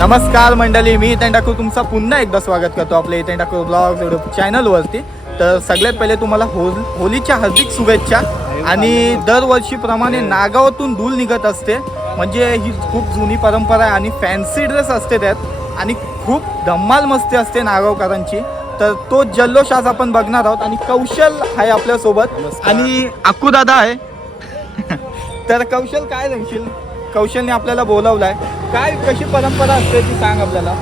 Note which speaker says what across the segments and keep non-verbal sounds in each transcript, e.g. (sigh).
Speaker 1: नमस्कार मंडळी मी इथे टाकू तुमचं पुन्हा एकदा स्वागत करतो आपल्या इथे टाकू ब्लॉग युट्यूब चॅनलवरती तर सगळ्यात पहिले तुम्हाला होल होलीच्या हार्दिक शुभेच्छा आणि दरवर्षीप्रमाणे नागावातून धूल निघत असते. म्हणजे ही खूप जुनी परंपरा आहे आणि फॅन्सी ड्रेस असते त्यात. आणि खूप धम्माल मस्ती असते नागावकरांची. तर तो जल्लोष आज आपण बघणार आहोत आणि कौशल आहे आपल्यासोबत. आणि अक्कू दादा आहे. (laughs) तर कौशल काय सांगशील? कौशलने आपल्याला बोलावलाय. काय कशी परंपरा असते ती सांग आपल्याला.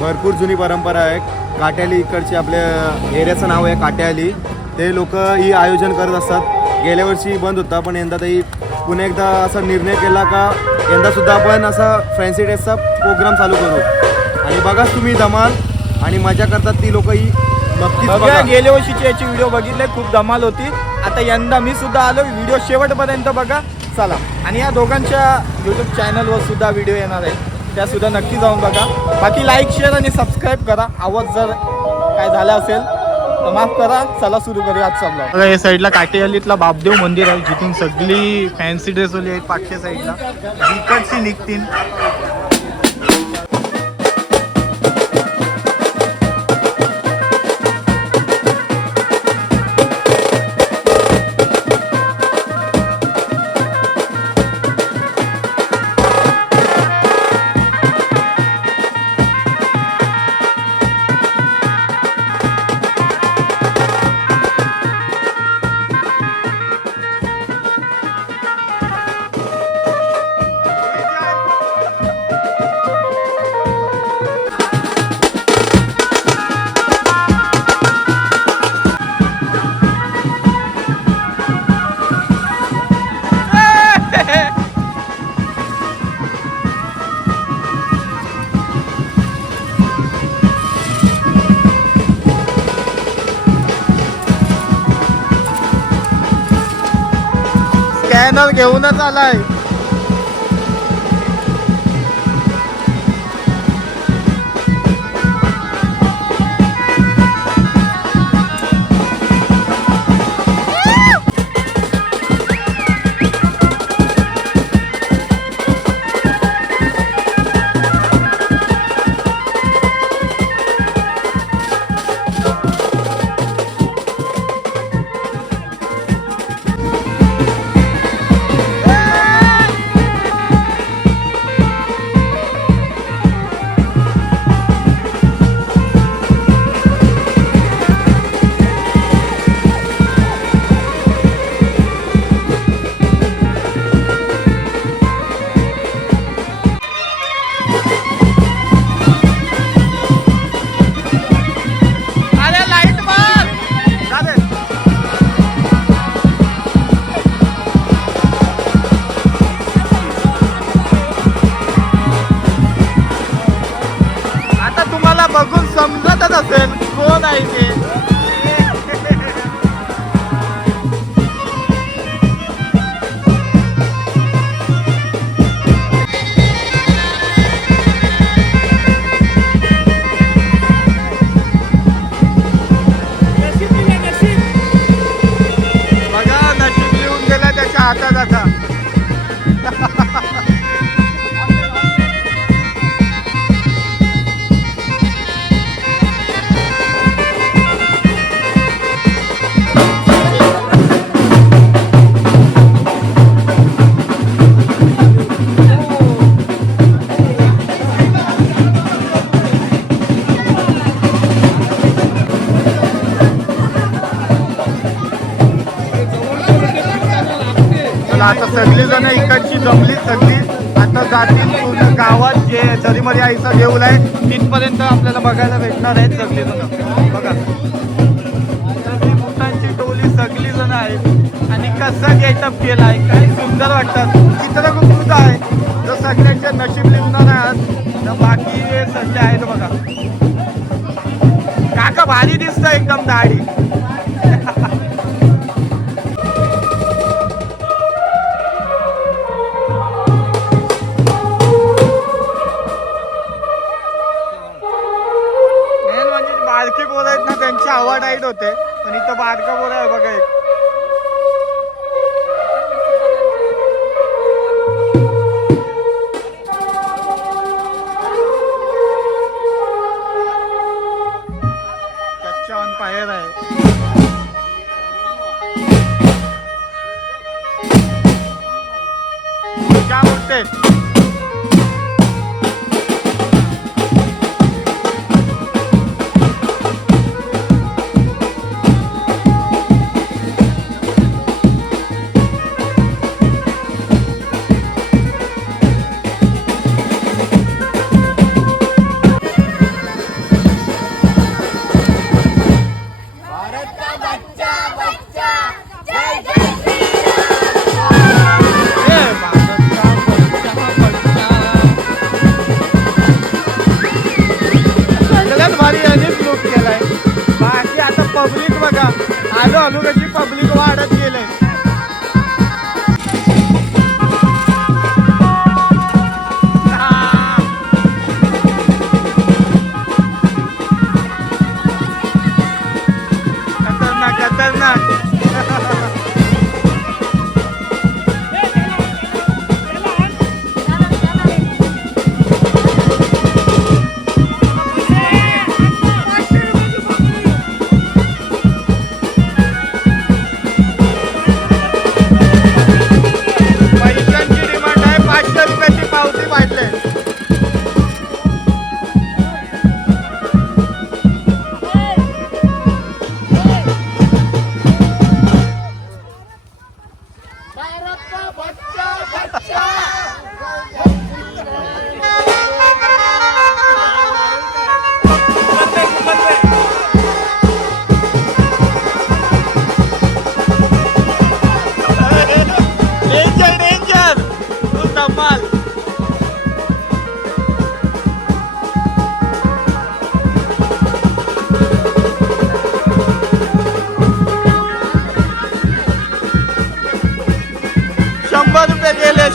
Speaker 2: भरपूर जुनी परंपरा आहे काट्याली इकडची आपल्या एरियाचं नाव आहे काट्याली. ते लोक ही आयोजन करत असतात. गेल्या वर्षी बंद होता पण यंदा तरी पुन्हा एकदा असा निर्णय केला का यंदा सुद्धा आपण असा फॅन्सी ड्रेसचा प्रोग्राम चालू करू. आणि बघाच तुम्ही धमाल. आणि मजा करतात ती लोक ही.
Speaker 1: बघा
Speaker 2: बघा.
Speaker 1: गेल्या वर्षीची याची व्हिडिओ बघितले खूप धमाल होती. आता यंदा मी सुद्धा आलो व्हिडिओ शेवटपर्यंत बघा. चला. आणि या दोघांच्या युट्यूब चॅनलवर सुद्धा व्हिडिओ येणार आहे. त्यासुद्धा नक्की जाऊन बघा. बाकी लाईक शेअर आणि सबस्क्राईब करा. आवाज जर काय झाला असेल तर माफ करा. चला सुरू करूया आजचा ब्लॉग बघा या साईडला काटेअलीतला बापदेव मंदिर आहे जिथून सगळी फॅन्सी ड्रेसवाली आहेत पाठच्या साईडला इकडची निघतील. घेऊनच आलाय. गेला त्याच्या आता चला सगळी जण इकडची जमली सगळी. आता जातील पूर्ण गावात जे झरीमध्ये आईचा देऊळ आहे तिथपर्यंत आपल्याला बघायला भेटणार आहेत सगळी जण. बघा. सगळी भूतांची टोली सगळी जण आहेत. आणि कसं गेटअप केला आहे काय सुंदर वाटतात. चित्रगुप्त आहे. जर सगळ्यांचे नशीब लिहणार आहात तर बाकी सध्या आहेत बघा. काका भारी दिसतं एकदम दाढी. natin. आलो आलो कशी पब्लिक वाढत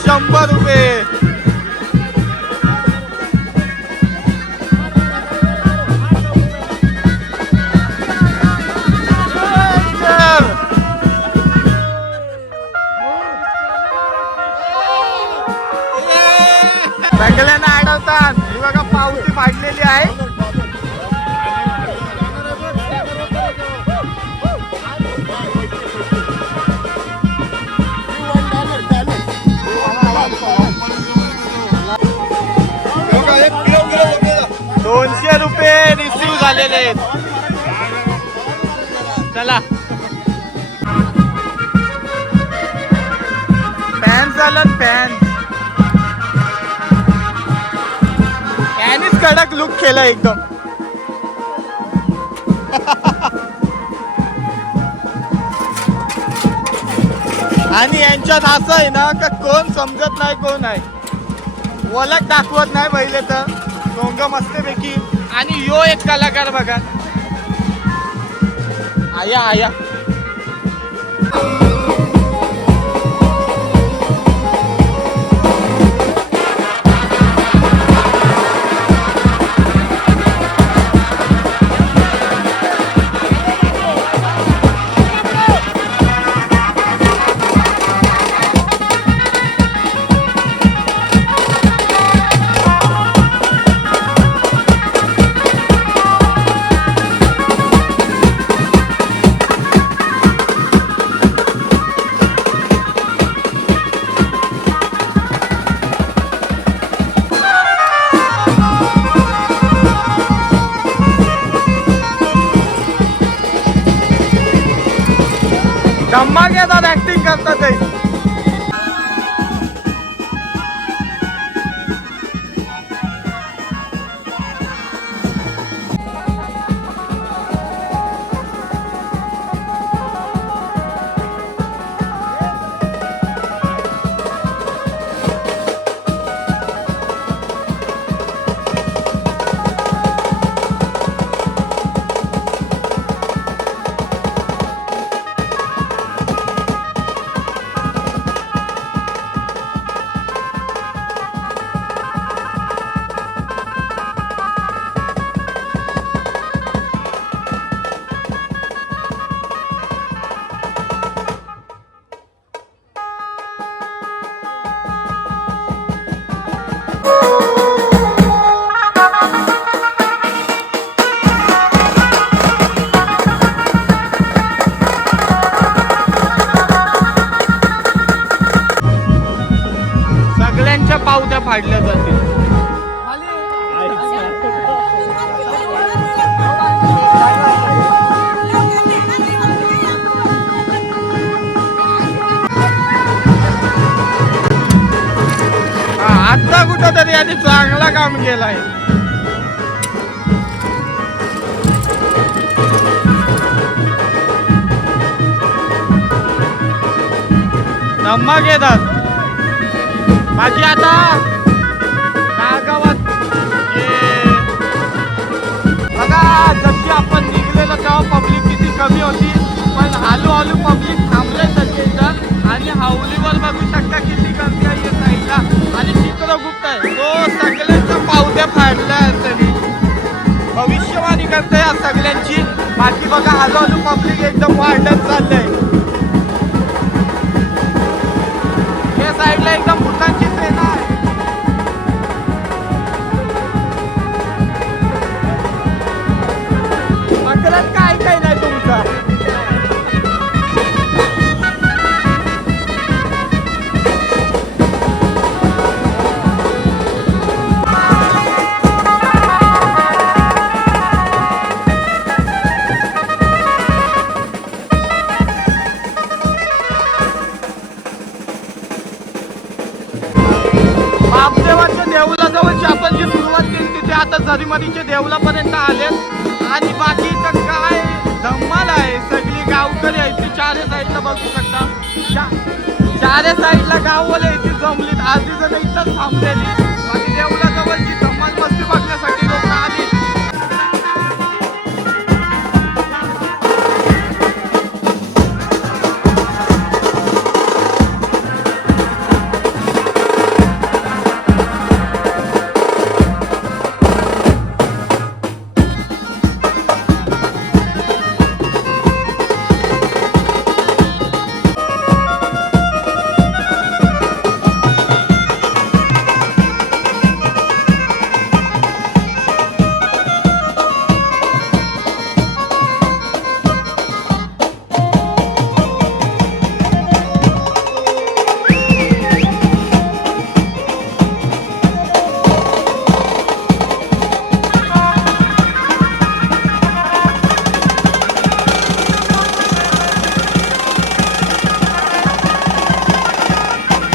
Speaker 1: शंभर रुपये दोनशे रुपये रिसीव झालेले आहेत. चला. फॅन झालं फॅन यानेच कडक लुक केला एकदम आणि यांच्यात असं आहे ना का कोण समजत नाही कोण आहे वलक दाखवत नाही पहिले तर डोंग मस्तपैकी. आणि यो एक कलाकार बघा. आया आया. धम्मा ऍक्टिंग करतात धम्मक येतात बाकी आता नागावात बघा जशी आपण निघलेलो तेव्हा पब्लिक किती कमी होती पण हळू हळू पब्लिक थांबले तसे इथं आणि हाऊलीवर बघू शकता किती गर्दी आहे या साईडला. आणि चित्रगुप्त आहे. तो सगळ्यांच्या पावत्या फाडल्या तरी भविष्यवाणी करते या सगळ्यांची. बाकी बघा हळू हळू पब्लिक एकदम वाढत चाललंय. बापदेवाच्या देवळाजवळची आपण जी सुरुवात केली तिथे आता झरीमरीच्या देवळापर्यंत आले आणि बाकी इथं काय धम्माल आहे? सगळी गावकरी आहेत ती चारे साईडला बघू शकता. चारे साईडला गाववाले इथे ती जमलीत. आधी जण इथंच थांबलेली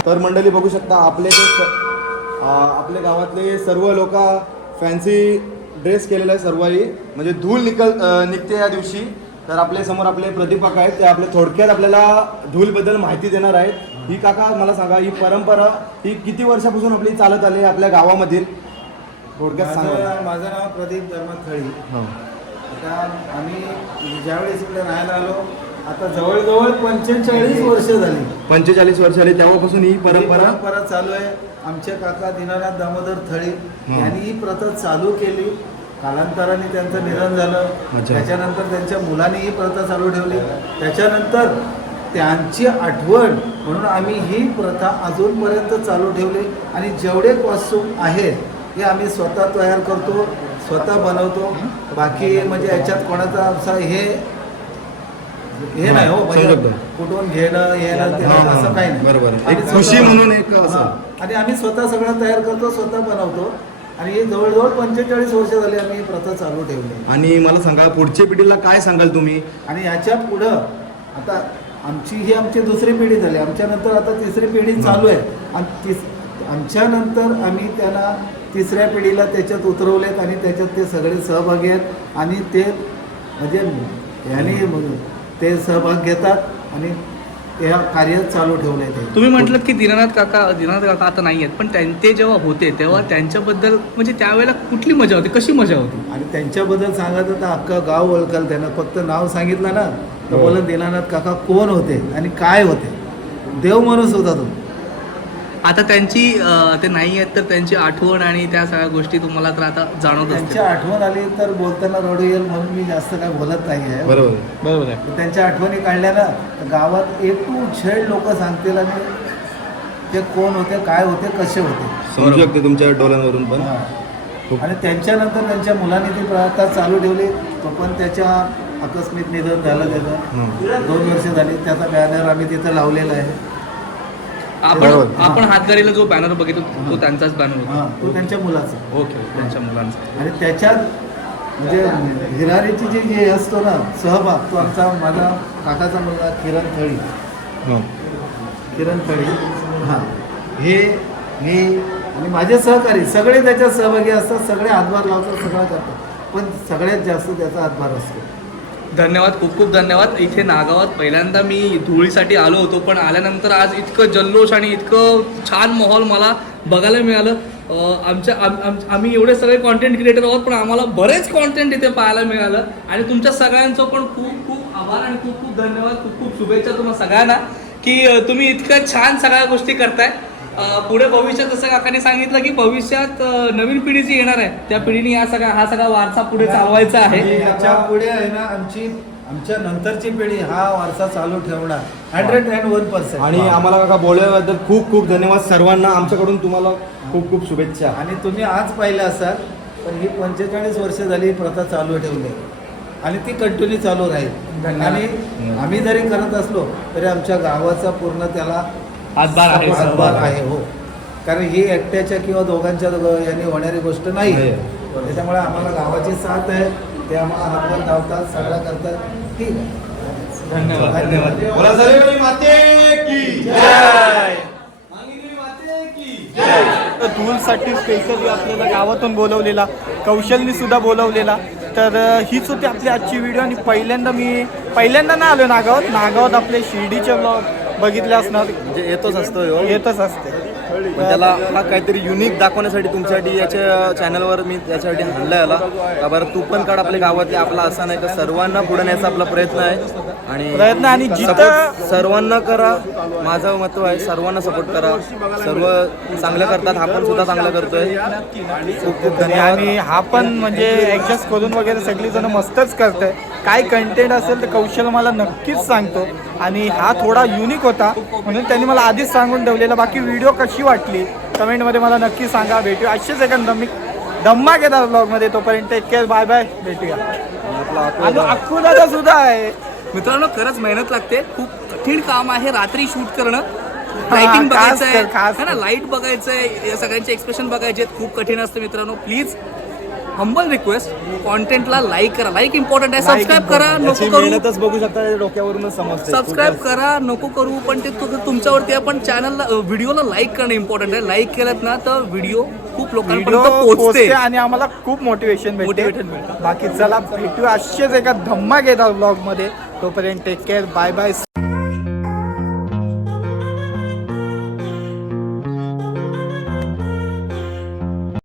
Speaker 2: तर मंडळी बघू शकता आपले ते आ, आपल्या गावातले सर्व लोक फॅन्सी ड्रेस केलेला आहे सर्वही म्हणजे धूल निकल निघते या दिवशी. तर आपल्यासमोर आपले प्रदीप काका आहेत. ते आपले थोडक्यात आपल्याला धूलबद्दल माहिती देणार आहेत. ही काका मला सांगा ही परंपरा ही किती वर्षापासून आपली चालत आली आपल्या गावामधील? थोडक्यात सांगा
Speaker 3: माझं नाव प्रदीप धर्मा थळी
Speaker 2: हो.
Speaker 3: आता आम्ही ज्यावेळेस इकडे राहायला आलो आता जवळजवळ पंचेचाळीस वर्ष झाली.
Speaker 2: पंचेचाळीस वर्ष आली तेव्हापासून ही परंपरा
Speaker 3: परंपरा चालू आहे. आमचे काका दीनानाथ दामोदर थळी. यांनी ही प्रथा चालू केली. कालांतराने त्यांचं निधन झालं.
Speaker 2: अच्छा.
Speaker 3: त्याच्यानंतर त्यांच्या मुलांनी ही प्रथा चालू ठेवली. त्याच्यानंतर त्यांची आठवण म्हणून आम्ही ही प्रथा अजूनपर्यंत चालू ठेवली. आणि जेवढे कॉस्ट्यूम आहेत हे आम्ही स्वतः तयार करतो स्वतः बनवतो. बाकी म्हणजे याच्यात कोणाचा असा हे हे नाही हो म्हणजे. कुठून घेणं येणं ते
Speaker 2: हा, हा,
Speaker 3: असं काही नाही
Speaker 2: बरोबर.
Speaker 3: आम्ही
Speaker 2: खुशी म्हणून एक असं.
Speaker 3: हा. आणि आम्ही स्वतः सगळं तयार करतो स्वतः बनवतो आणि हे जवळजवळ पंचेचाळीस वर्ष झाली आम्ही ही प्रथा चालू ठेवली
Speaker 2: आणि मला सांगा पुढच्या पिढीला काय सांगाल तुम्ही
Speaker 3: आणि याच्या पुढं आता आमची ही आमची दुसरी पिढी झाली आमच्यानंतर आता तिसरी पिढी चालू आहे आणि तिस आमच्यानंतर आम्ही त्यांना तिसऱ्या पिढीला त्याच्यात उतरवलेत आणि त्याच्यात ते सगळे सहभागी आहेत आणि ते म्हणजे यांनी ते सहभाग घेतात आणि या कार्य चालू ठेवले ते.
Speaker 4: तुम्ही म्हटलं की दीनानाथ काका दीनानाथ काका आता नाही आहेत पण त्यां- ते जेव्हा होते तेव्हा त्यांच्याबद्दल म्हणजे त्यावेळेला कुठली मजा होती? कशी मजा होती?
Speaker 3: आणि त्यांच्याबद्दल सांगायचं तर अख्खं गाव ओळखाल त्यांना. फक्त नाव सांगितलं ना तर
Speaker 2: हो.
Speaker 3: बोलत दिनानाथ काका कोण होते आणि काय होते? देव माणूस होता तो.
Speaker 4: आता त्यांची ते नाही आहेत तर त्यांची आठवण आणि त्या सगळ्या गोष्टी तुम्हाला तर आता जाणवत
Speaker 3: त्यांची
Speaker 4: असतील
Speaker 3: आठवण आली तर बोलताना रडू येईल म्हणून मी जास्त काय बोलत नाही आहे.
Speaker 2: बरोबर
Speaker 4: बरोबर आहे.
Speaker 3: तर त्यांच्या आठवणी काढल्या ना तर गावात टू झेड लोक सांगतील आणि ते कोण होते काय होते कसे होते.
Speaker 2: समजू शकते तुमच्या डोळ्यांवरून पण.
Speaker 3: हा. आणि त्यांच्यानंतर त्यांच्या मुलांनी ती प्रथा चालू ठेवली. तो पण त्याच्या आकस्मिक निधन झालं त्याचं. दोन वर्ष झाली त्याचा बॅनर आम्ही तिथं लावलेला आहे.
Speaker 4: आपण
Speaker 2: बरोबर.
Speaker 4: आपण हातगाडीला जो बॅनर बघितलो तो त्यांचाच बॅनर
Speaker 3: हा तो त्यांच्या मुलाचा.
Speaker 4: होता ओके त्यांच्या मुलांचा.
Speaker 3: आणि त्याच्यात म्हणजे हिरारीची जी हे असतो ना सहभाग तो आमचा माझा काकाचा मुलगा किरण थळी.
Speaker 2: हो.
Speaker 3: किरण थळी. हां. हे मी आणि माझे सहकारी सगळे त्याच्यात सहभागी असतात सगळे हातभार लावतात सगळं करतात. पण सगळ्यात जास्त त्याचा हातभार असतो.
Speaker 4: धन्यवाद खूप खूप धन्यवाद. इथे नागावात पहिल्यांदा मी धुळीसाठी आलो होतो पण आल्यानंतर आज इतकं जल्लोष आणि इतकं छान माहोल मला बघायला मिळालं. आमच्या आम- आम्ही एवढे सगळे कॉन्टेंट क्रिएटर आहोत पण आम्हाला बरेच कॉन्टेंट इथे पाहायला मिळालं. आणि तुमच्या सगळ्यांचं पण खूप खूप आभार आणि खूप खूप धन्यवाद खूप खूप शुभेच्छा तुम्हाला सगळ्यांना की तुम्ही इतकं छान सगळ्या गोष्टी करताय. पुढे भविष्यात जसं काकाने सांगितलं की भविष्यात नवीन पिढी जी येणार आहे त्या पिढीने या सगळ्या हा सगळा वारसा पुढे चालवायचा आहे.
Speaker 3: आणि याच्यापुढे आहे ना आमची आमच्या नंतरची पिढी हा वारसा चालू ठेवणार. हंड्रेड अँड वन पर्सेंट
Speaker 2: आणि आम्हाला काका बोलल्याबद्दल खूप खूप धन्यवाद सर्वांना. आमच्याकडून तुम्हाला खूप खूप शुभेच्छा.
Speaker 3: आणि तुम्ही आज पाहिलं असाल पण ही पंचेचाळीस वर्ष झाली ही प्रथा चालू ठेवली. आहे. आणि ती कंटिन्यू चालू राहील. आणि आम्ही जरी करत असलो तरी आमच्या गावाचा पूर्ण त्याला
Speaker 4: हातभार आहे
Speaker 3: हातभार आहे हो. कारण ही एकट्याच्या किंवा दोघांच्या दोघं यांनी होणारी गोष्ट नाही.
Speaker 2: नाही.
Speaker 3: त्याच्यामुळे आम्हाला गावाची साथ आहे. ते आम्हाला हातभार धावतात सगळं करतात. ठीक आहे.
Speaker 4: धन्यवाद
Speaker 3: धन्यवाद.
Speaker 2: बोला सर्व माते की
Speaker 1: तर धूलसाठी स्पेशली आपल्याला गावातून बोलवलेला कौशलनी सुद्धा बोलवलेला. तर हीच होती आपली आजची व्हिडिओ आणि पहिल्यांदा मी पहिल्यांदा ना आलो नागावात. नागावात आपले शिर्डीचे ब्लॉग बघितले असणार.
Speaker 2: म्हणजे येतोच असतो ह्यो.
Speaker 1: येतच असते.
Speaker 2: पण त्याला हा काहीतरी युनिक दाखवण्यासाठी तुमच्यासाठी याच्या चॅनलवर मी त्याच्यासाठी आणलं याला. का बरं तू पण काढ आपल्या गावातले आपला असा नाही का सर्वांना पुढे न्यायचा आपला प्रयत्न आहे. आणि
Speaker 1: प्रयत्न आणि जिथं-
Speaker 2: सर्वांना करा. माझं महत्त्व आहे सर्वांना सपोर्ट करा. सर्व चांगलं करतात हा पण सुद्धा चांगलं करतोय. खूप खूप धन्यवाद.
Speaker 1: आणि हा पण म्हणजे ऍडजस्ट करून वगैरे सगळी जण मस्तच करते काय कंटेंट असेल तर कौशल मला नक्कीच सांगतो. आणि हा थोडा युनिक होता. म्हणून त्यांनी मला आधीच सांगून ठेवलेला. बाकी व्हिडिओ कशी वाटली कमेंटमध्ये मला नक्की सांगा. भेटू असेच एका धम्मी धम्माक येतात ब्लॉगमध्ये तोपर्यंत टेक केअर बाय बाय भेटूया. आणि अक्कू दादा सुद्धा आहे.
Speaker 4: मित्रांनो खरंच मेहनत लागते. खूप कठीण काम आहे रात्री शूट करणं. लाइटिंग
Speaker 1: खास
Speaker 4: बघायचं आहे है ना. लाइट बघायचंय. या सगळ्यांचे एक्सप्रेशन बघायचे. खूप कठीण असतं मित्रांनो. प्लीज हंबल रिक्वेस्ट कॉन्टेंटला लाईक करा. लाईक इम्पॉर्टंट आहे. सबस्क्राईब करा. नको करू.
Speaker 2: बघू शकता समजते.
Speaker 4: सबस्क्राईब करा. नको करू. पण ते तुमच्यावरती आहे पण चॅनलला व्हिडिओला लाईक करणं इम्पॉर्टंट आहे. लाईक केलं ना तर व्हिडिओ खूप लोकांपर्यंत पोहोचते.
Speaker 1: आणि आम्हाला खूप मोटिवेशन
Speaker 4: मिळतं.
Speaker 1: बाकी चला भेटू असेच एका धम्माक येतात ब्लॉगमध्ये तोपर्यंत टेक केअर बाय बाय